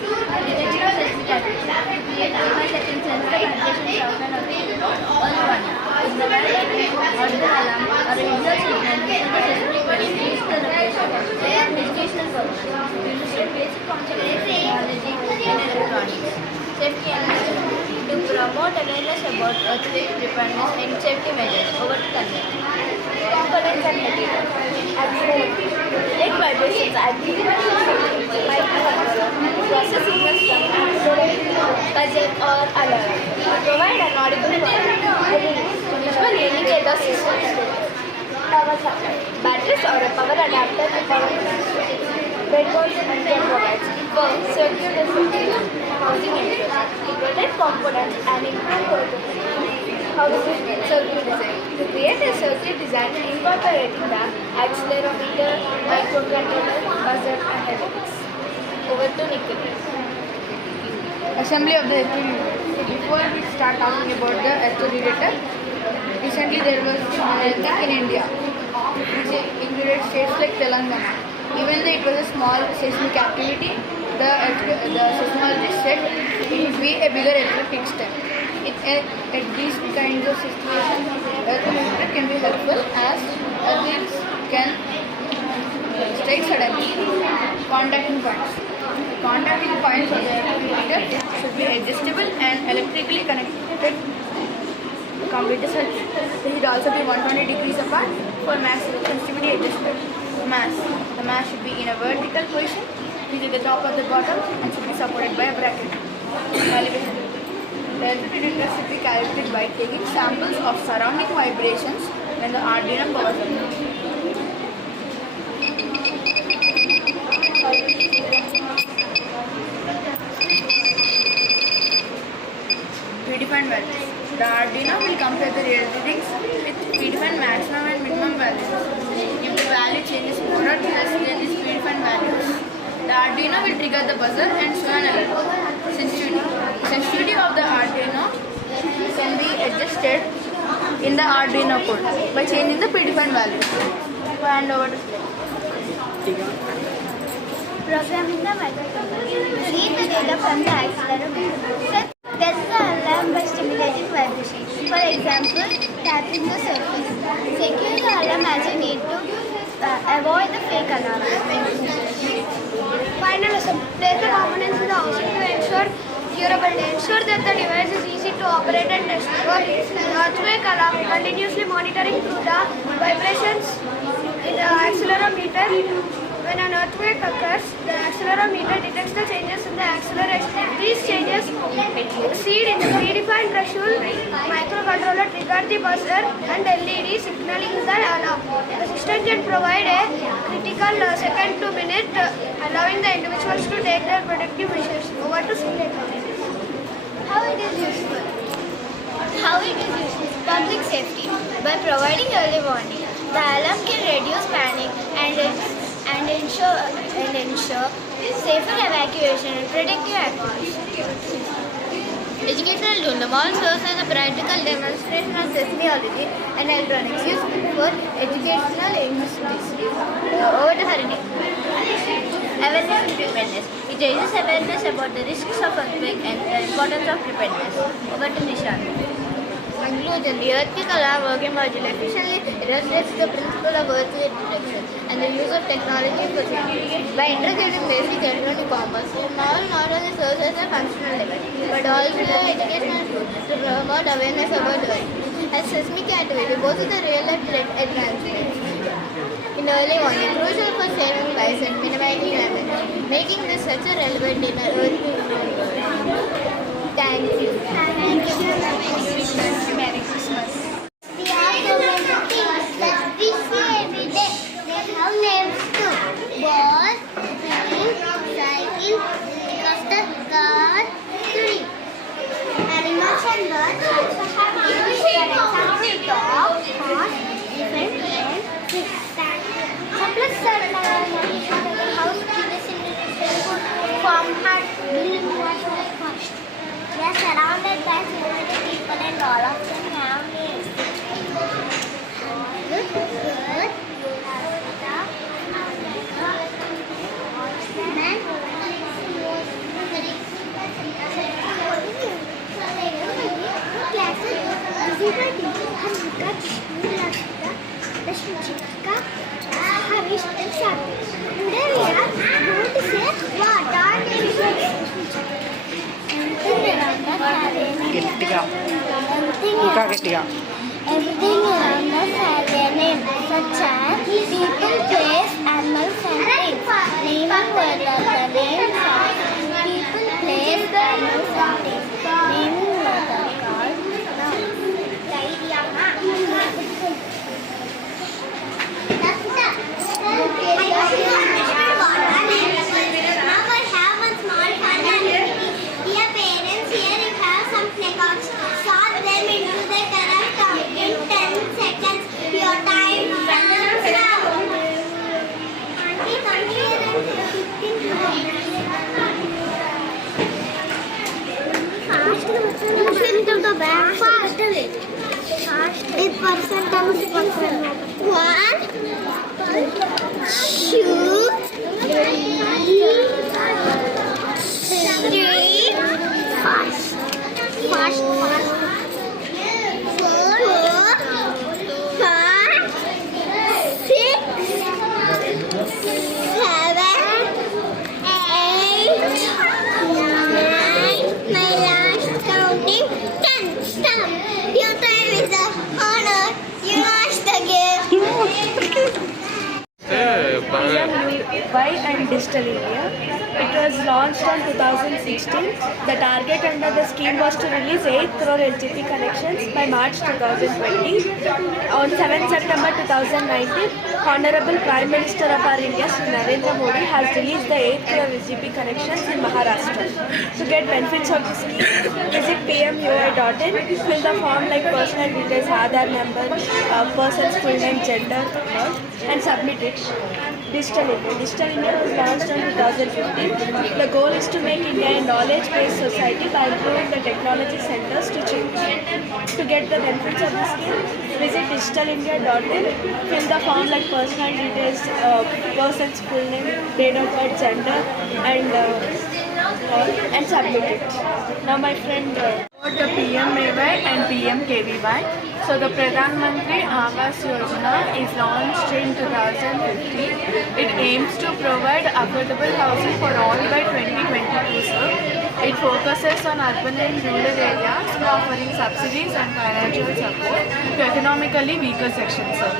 then detection of seismic activity. Create 5 second sensor vibration sound and oscillate all in one. In the world of audible alarm or a visual signal before the seismic wave reach the location. They are educational purpose. Illustrate basic concepts of technology and electronics. Safety and safety. To promote awareness about earthquake preparedness and safety measures. Over to Kanya. Components and materials. Let vibrations activate process signals from buzzer or alarm. Provide an audible visual indicator system. Power supply. Batteries or a power adapter to power breadboards and components. For circuit housing interest. To protect components and improve circuit design. To create a circuit design incorporating the accelerometer, microcontroller, buzzer and elements. Over to Nikhil. Assembly of the earth. Before we start talking about the earth generator, recently there was an earthquake in India, which included states like Telangana. Even though it was a small seismic activity, the seismologist said it would be a bigger earthquake next time. At these kinds of situations, earth generator can be helpful as earthquakes can strike suddenly. Contacting points. Contacting points of the earth generator should be adjustable and electrically connected to complete the circuit. They should also be 120 degrees apart for maximum sensitivity adjustment. Mass. The mass should be in a vertical position, reaching the top of the bottom and should be supported by a bracket. Calibration. The earth detector should be calibrated by taking samples of surrounding vibrations when the Arduino powers up. Predefined values. The Arduino will compare the real readings with predefined maximum and minimum values. If the value changes more or less than these predefined values, the Arduino will trigger the buzzer and show an alert. Sensitivity of the Arduino can be adjusted in the Arduino code by changing the predefined values. Hand over to Programming the microcontroller. Read the data from the accelerometer. Test the alarm by stimulating vibration. For example, tapping the surface. Secure the alarm as you need to avoid the fake alarm. Final assembly. Place the components in the housing to ensure durability. Ensure that the device is easy to operate and testable. The earthquake alarm continuously monitoring through the vibrations in the accelerometer. When an earthquake occurs, the accelerometer detects the changes in the acceleration. If these changes exceed in the predefined threshold, microcontroller trigger the buzzer and LED signaling the alarm. The system can provide a critical second to minute, allowing the individuals to take their protective measures. Over to Sulekha. How it is useful? Public safety. By providing early warning, the alarm can reduce panic and ensure safer evacuation and protective actions. Educational tool. The model serves as a practical demonstration of seismology and electronics used for educational industries. Over to Harini. Awareness and preparedness. It raises awareness about the risks of earthquake and the importance of preparedness. Over to Nishant. Conclusion. The earthquake alarm working module efficiently illustrates the principle of earthquake detection and the use of technology for safety. By integrating basic electronic components, the model not only serves as a functional device, but also an educational tool to promote awareness about earthquake. As seismic activity poses a real-life threat at transmits in early warning, crucial for saving lives and minimizing damage, making this such a relevant in an earthquake. Thank you. Merry Christmas. We have so many things that we see every day. They have names too. Ball, train, cycle, helicopter, car, tree. Animals and birds also have names. For example, dog, horse, elephant, and fish. Couplets that house farmhut, building was first. They are surrounded by so many people and all of them have names. గట్టిగా. Everything around us has a name, such as people, place, animals, and things. Naming were the names of people, place, animals, and things. Naming were the called nouns. Now I have one small fun activity. Dear parents, here you have some playgrounds. Sort them into the correct count in 10 seconds. Your time runs now. Auntie, come here and 15 Push into the bag. Fast. With percent comes percent. 1, 2, 3, fast. 4, 5, 6, 7, 8, 9. My last counting 10. Stop. Your time is up. Honor. You lost the game. PMUY and Digital India. It was launched in 2016. The target under the scheme was to release 8 crore LTP connections by March 2020. On 7 September 2019, Honorable Prime Minister of our India, Sri Narendra Modi, has released the 8 crore LTP connections in Maharashtra. To get benefits of the scheme, visit pmui.in, fill the form like personal details, Aadhaar number, person's full name, gender, birth, and submit it. Digital India. Digital India was launched in 2015. The goal is to make India a knowledge-based society by improving the technology centers to change. To get the benefits of the scheme, visit digitalindia.in, fill the form like personal details, person's full name, date of birth, gender, and submit it. Now my friend about the PMAY and PMKVY. So the Pradhan Mantri Awas Yojana is launched in 2015. It aims to provide affordable housing for all by 2022, sir. It focuses on urban and rural areas, offering subsidies and financial support to economically weaker sections, sir.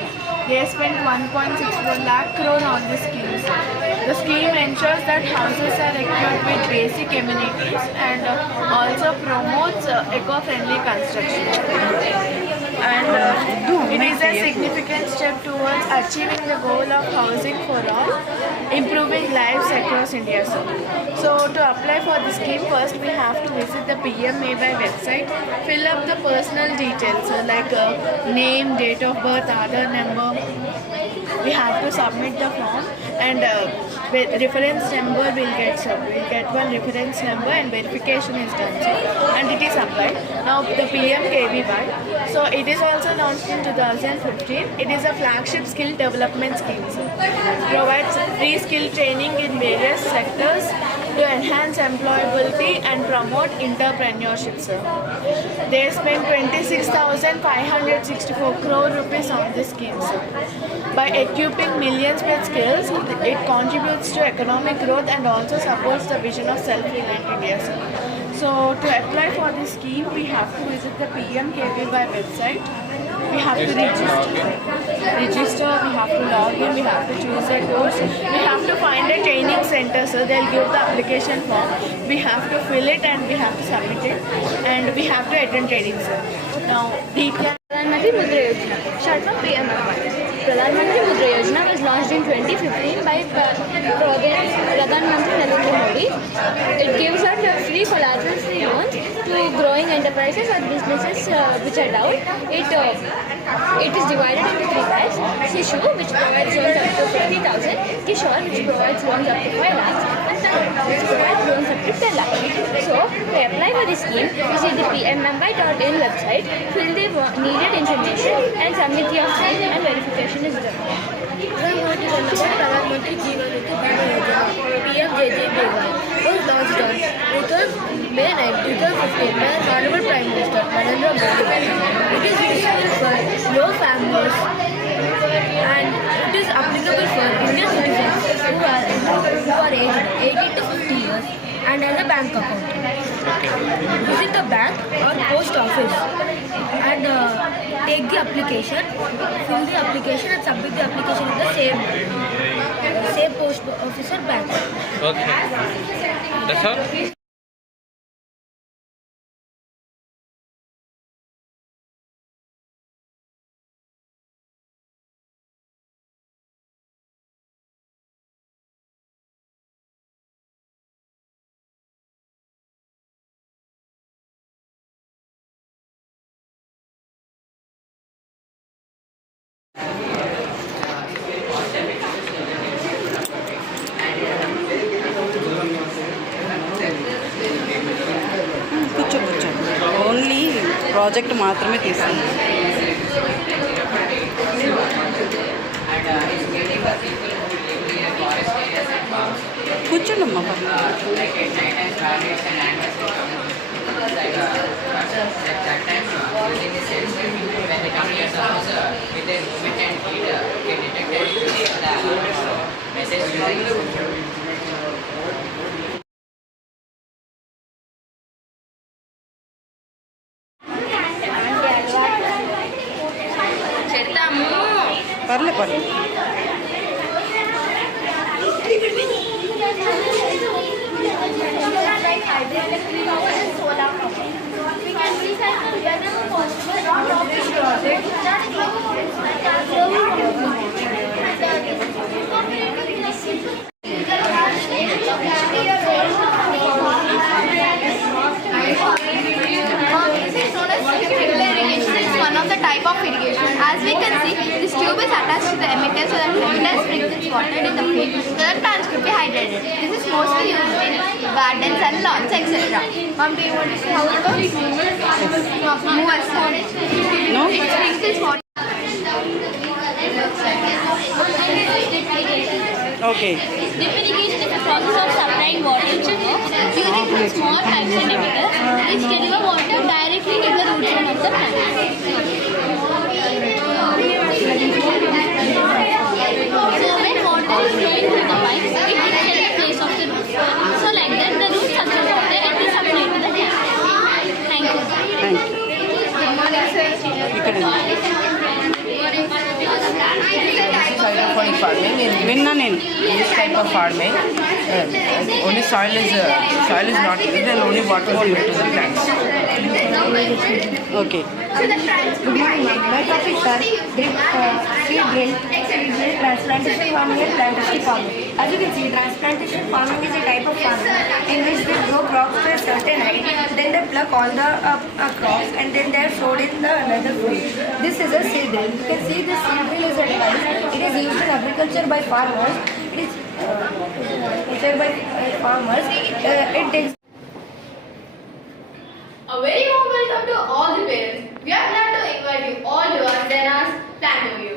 They spent 1.64 lakh crore on this scheme, sir. The scheme ensures that houses are equipped with basic amenities and also promotes eco-friendly construction. And it is a significant step towards achieving the goal of housing for all, improving lives across India, sir. So to apply for the scheme, first we have to visit the PMAY website, fill up the personal details like name, date of birth, Aadhaar number. We have to submit the form and reference number will get sir. We'll get one reference number and verification is done, sir, and it is applied. Now the PMKVY. So it is also launched in 2015. It is a flagship skill development scheme, sir. Provides free skill training in various sectors to enhance employability and promote entrepreneurship, sir. They spent 26,564 crore rupees on this scheme, sir. By equipping millions with skills, it contributes to economic growth and also supports the vision of self-reliant India, sir. So to apply for this scheme, we have to visit the PMKVY website. We have to register, we have to log in, we have to choose a course, we have to find a training center, so they'll give the application form, we have to fill it and we have to submit it, and we have to attend training, sir. Now, detail. Pradhan Mantri Mudra Yojana, short form PMMY. Pradhan Mantri Mudra Yojana was launched in 2015 by Pradhan Mantri Narendra Modi. It gives out free collateral-free loans to growing enterprises or businesses which are down. It is divided into 3 types: Shishu, which provides loans up to 50,000, Kishore, which provides loans up to 5 lakhs, and Tarun, which provides loans up to 10 lakhs. So, to apply for this scheme, visit the pmmy.in website, fill the needed information, and submit your form, and verification is done. Pradhan Mantri Jeevan Bima Yojana (PMJJBY) was launched on May 9, 2015 by Honorable Prime Minister Narendra Modi. It is useful for your families and it is applicable for Indian citizens who are aged 18 to 50 years and has a bank account. Visit the bank or post office at and take the application, fill the application and submit the application in the same post officer bank. Okay. That's all? కూర్చో only project మాత్రమే తీసుకున్నాం. కూర్చోండమ్మా. పర్లే పర్లే. One of the type of irrigation. As we can see, this tube is attached to the emitter so that emitter brings its water in the field so that plants could be hydrated. This is mostly used in gardens and lawns, etc. Mom, do you want to see how it works? Move us. No? It brings its water. Okay. Drip irrigation is the process of supplying water to using small pipes and emitters which deliver water directly to the root zone of the plant. So when water is flowing through the pipes, it hits at the place of the root. So like that, the roots suck the water and they supply to the plant. Thank you. Thank you. ఇక్కడ hydroponic farming. In విన్నా నేను. this type of farming, only soil is not needed and only water is given to the plants. Okay. Good morning, ma'am. My topic is seed drill, transplantation farming and plantation farming. As you can see, transplantation farming is a type of farming in which they grow crops to a certain height, then they pluck all the crops and then they are sowed in the another field. This is a seed drill. You can see this seed drill is a device. It is used in agriculture by farmers. It is it takes. A very warm welcome to all the parents. We are glad to invite you all to our Zena's Plant Review.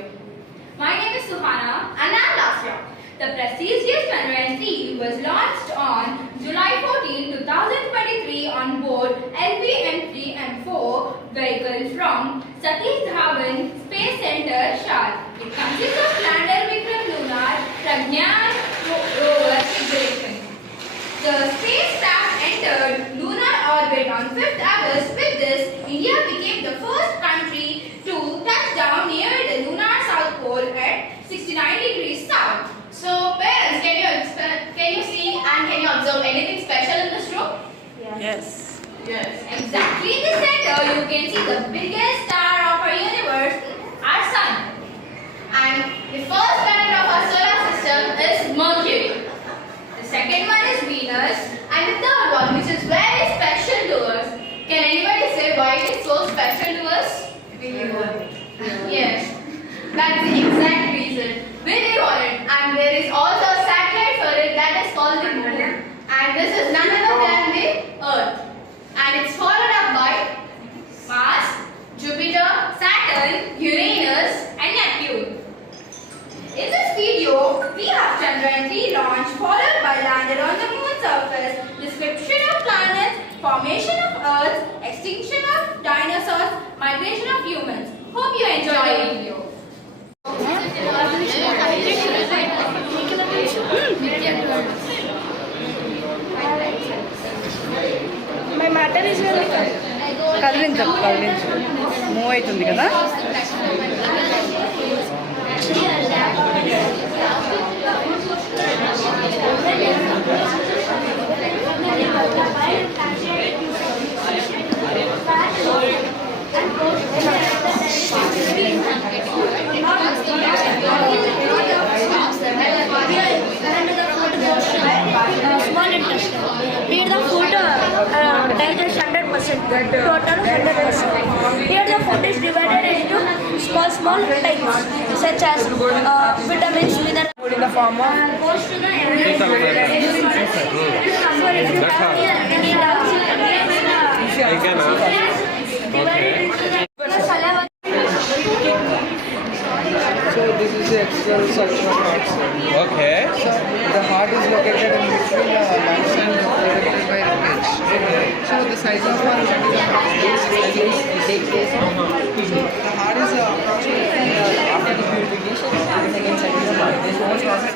My name is Suhana. And I'm Lasya. The prestigious Chandrayaan-3 was launched on July 14, 2023 on board LVM-3M4 vehicle from Satish Dhawan Space Center, Shah. It consists of lander Vikram Lunar Pragyan rover exploration. The spacecraft entered lunar orbit on 5th August. With this, India became the first country to touch down near the lunar south pole at 69 degrees south. So parents, can you see and can you observe anything special in this room? Yes. Yes. Exactly in the center, you can see the biggest star of our universe, our sun. And the first planet of our solar system is Mercury. The second one is Venus. And the third one, which is very special to us. Can anybody say why it is so special to us? Yes. That's the exact reason. We live on it. And there is also a satellite for it that is called the Moon. And this is none other than the Earth. And it's followed up by Mars, Jupiter, Saturn, Uranus, and Neptune. In this video, We have Chandrayaan-3 launch followed by lander on the moon surface, description of planets, formation of Earth, extinction of dinosaurs, migration of humans. Hope you enjoy the video. My matter is really coloring. కదిలించు. Move అవుతుంది కదా. Small intestine. Here the food digest 100%. Total 100%. Here the food is divided into small types such as vitamins, minerals. In the form of Goes to the So this is the external structure of heart. Okay. So the heart is located in between the lungs and protected by ribcage. So the size of one is So the heart is approximately after the purification, the second size of the heart. This whole process.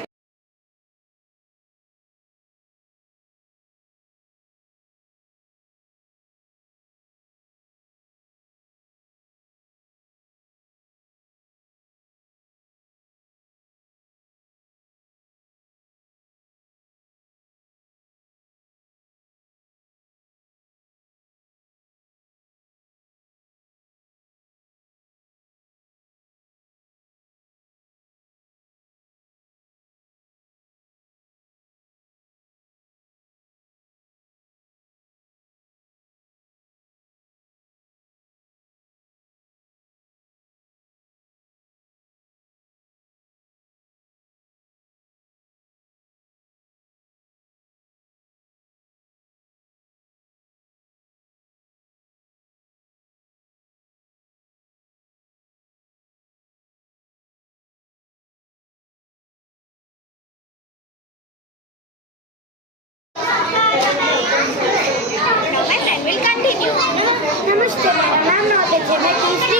Now my friend will continue. Namaste, madam. I am not a genetic